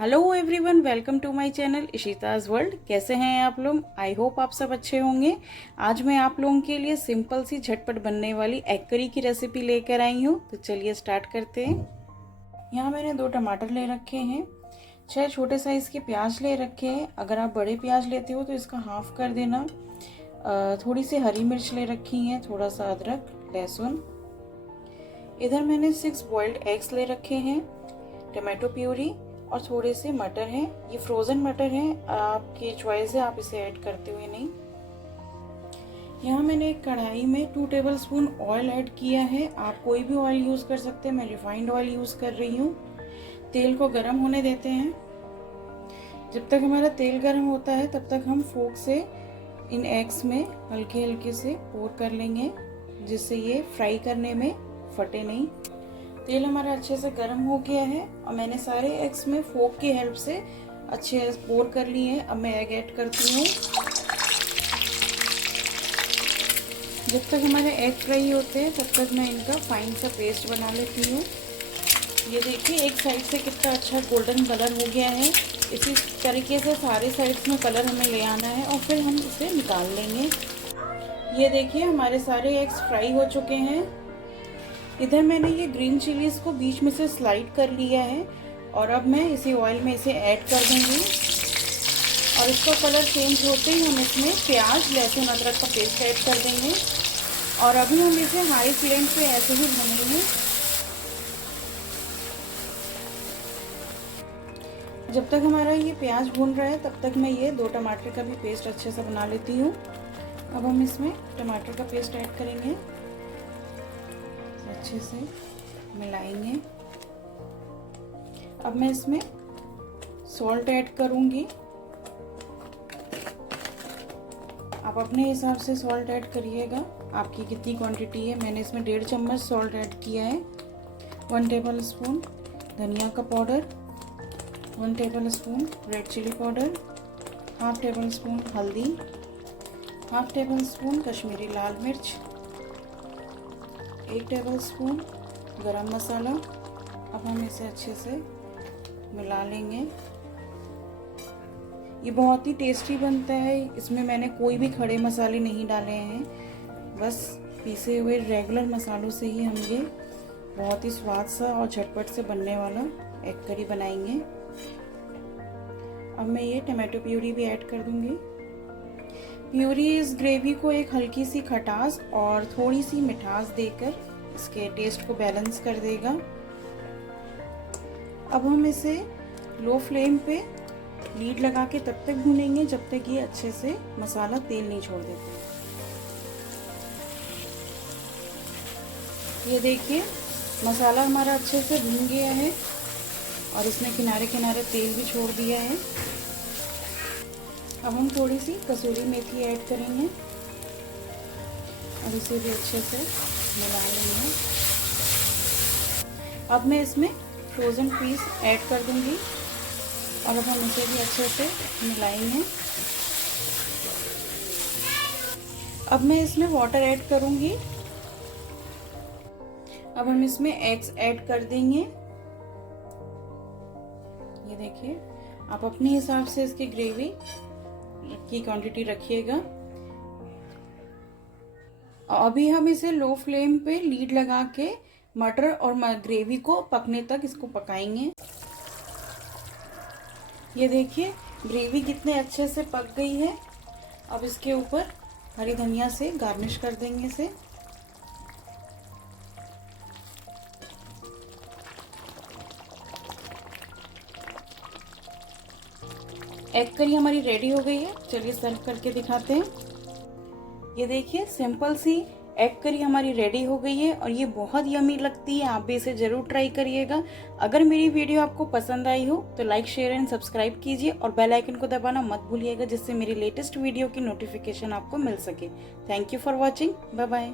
Hello everyone, welcome to my channel Ishita's world. कैसे हैं आप लोग? आई होप आप सब अच्छे होंगे। आज मैं आप लोगों के लिए सिंपल सी झटपट बनने वाली एग करी की रेसिपी लेकर आई हूँ। तो चलिए स्टार्ट करते हैं। यहाँ मैंने 2 टमाटर ले रखे हैं, 6 छोटे साइज़ के प्याज ले रखे हैं। अगर आप बड़े प्याज लेते हो तो इसका हाफ कर देना। थोड़ी सी हरी मिर्च ले रखी है, थोड़ा सा अदरक, लहसुन। इधर मैंने 6 बॉइल्ड एग्स ले रखे हैं, टमाटो प्यूरी और थोड़े से मटर हैं। ये फ्रोज़न मटर हैं, आपकी चॉइस है, आप इसे ऐड करते हुए नहीं। यहाँ मैंने एक कढ़ाई में 2 टेबलस्पून ऑयल ऐड किया है। आप कोई भी ऑयल यूज़ कर सकते हैं, मैं रिफाइंड ऑयल यूज़ कर रही हूँ। तेल को गर्म होने देते हैं। जब तक हमारा तेल गर्म होता है तब तक हम फोक से इन एग्स में हल्के हल्के से पोर कर लेंगे, जिससे ये फ्राई करने में फटे नहीं। तेल हमारा अच्छे से गर्म हो गया है और मैंने सारे एग्स में फोक की हेल्प से अच्छे पोर कर लिए हैं। अब मैं एग ऐड करती हूँ। जब तक हमारे एग फ्राई होते हैं तब तक मैं इनका फाइन सा पेस्ट बना लेती हूँ। ये देखिए, एक साइड से कितना अच्छा गोल्डन कलर हो गया है। इसी तरीके से सारे साइड्स में कलर हमें ले आना है और फिर हम इसे निकाल लेंगे। ये देखिए, हमारे सारे एग्स फ्राई हो चुके हैं। इधर मैंने ये ग्रीन चिलीज को बीच में से स्लाइड कर लिया है और अब मैं इसी ऑयल में इसे ऐड कर दूंगी। और इसका कलर चेंज होते ही हम इसमें प्याज, लहसुन, अदरक का पेस्ट ऐड कर देंगे और अभी हम इसे हाई फ्लेम पे ऐसे ही भूनेंगे। जब तक हमारा ये प्याज भून रहा है तब तक मैं ये 2 टमाटर का भी पेस्ट अच्छे से बना लेती हूँ। अब हम इसमें टमाटर का पेस्ट ऐड करेंगे, अच्छे से मिलाएंगे। अब मैं इसमें सॉल्ट ऐड करूंगी। आप अपने हिसाब से सॉल्ट ऐड करिएगा, आपकी कितनी क्वांटिटी है। मैंने इसमें 1.5 चम्मच सॉल्ट ऐड किया है। 1 टेबल स्पून धनिया का powder, 1 tablespoon red chilli powder, half tablespoon हल्दी, हाफ टेबल स्पून कश्मीरी लाल मिर्च, 1 टेबल स्पून गरम मसाला। अब हम इसे अच्छे से मिला लेंगे। ये बहुत ही टेस्टी बनता है। इसमें मैंने कोई भी खड़े मसाले नहीं डाले हैं, बस पीसे हुए रेगुलर मसालों से ही हम ये बहुत ही स्वाद सा और झटपट से बनने वाला एग करी बनाएंगे। अब मैं ये टमाटो प्यूरी भी ऐड कर दूंगी। प्यूरी इस ग्रेवी को एक हल्की सी खटास और थोड़ी सी मिठास देकर इसके टेस्ट को बैलेंस कर देगा। अब हम इसे लो फ्लेम पे लीड लगा के तब तक भूनेंगे जब तक ये अच्छे से मसाला तेल नहीं छोड़ देता। ये देखिए, मसाला हमारा अच्छे से भून गया है और इसने किनारे किनारे तेल भी छोड़ दिया है। अब हम थोड़ी सी कसूरी मेथी ऐड करेंगे और इसे भी अच्छे से मिला लेंगे। अब मैं इसमें फ्रोज़न पीस ऐड कर दूंगी और अब हम इसे भी अच्छे से मिलाएंगे। अब मैं इसमें वाटर ऐड करूंगी। अब हम इसमें एग्स ऐड कर देंगे। ये देखिए, आप अपने हिसाब से इसकी ग्रेवी की क्वांटिटी रखिएगा। अभी हम इसे लो फ्लेम पे लीड लगा के मटर और ग्रेवी को पकने तक इसको पकाएंगे। ये देखिए, ग्रेवी कितने अच्छे से पक गई है। अब इसके ऊपर हरी धनिया से गार्निश कर देंगे इसे। एग करी हमारी रेडी हो गई है। चलिए सर्व करके दिखाते हैं। ये देखिए, सिंपल सी एग करी हमारी रेडी हो गई है और ये बहुत यमी लगती है। आप भी इसे जरूर ट्राई करिएगा। अगर मेरी वीडियो आपको पसंद आई हो तो लाइक, शेयर एंड सब्सक्राइब कीजिए और बेल आइकन को दबाना मत भूलिएगा, जिससे मेरी लेटेस्ट वीडियो की नोटिफिकेशन आपको मिल सके। Thank you for watching. Bye bye.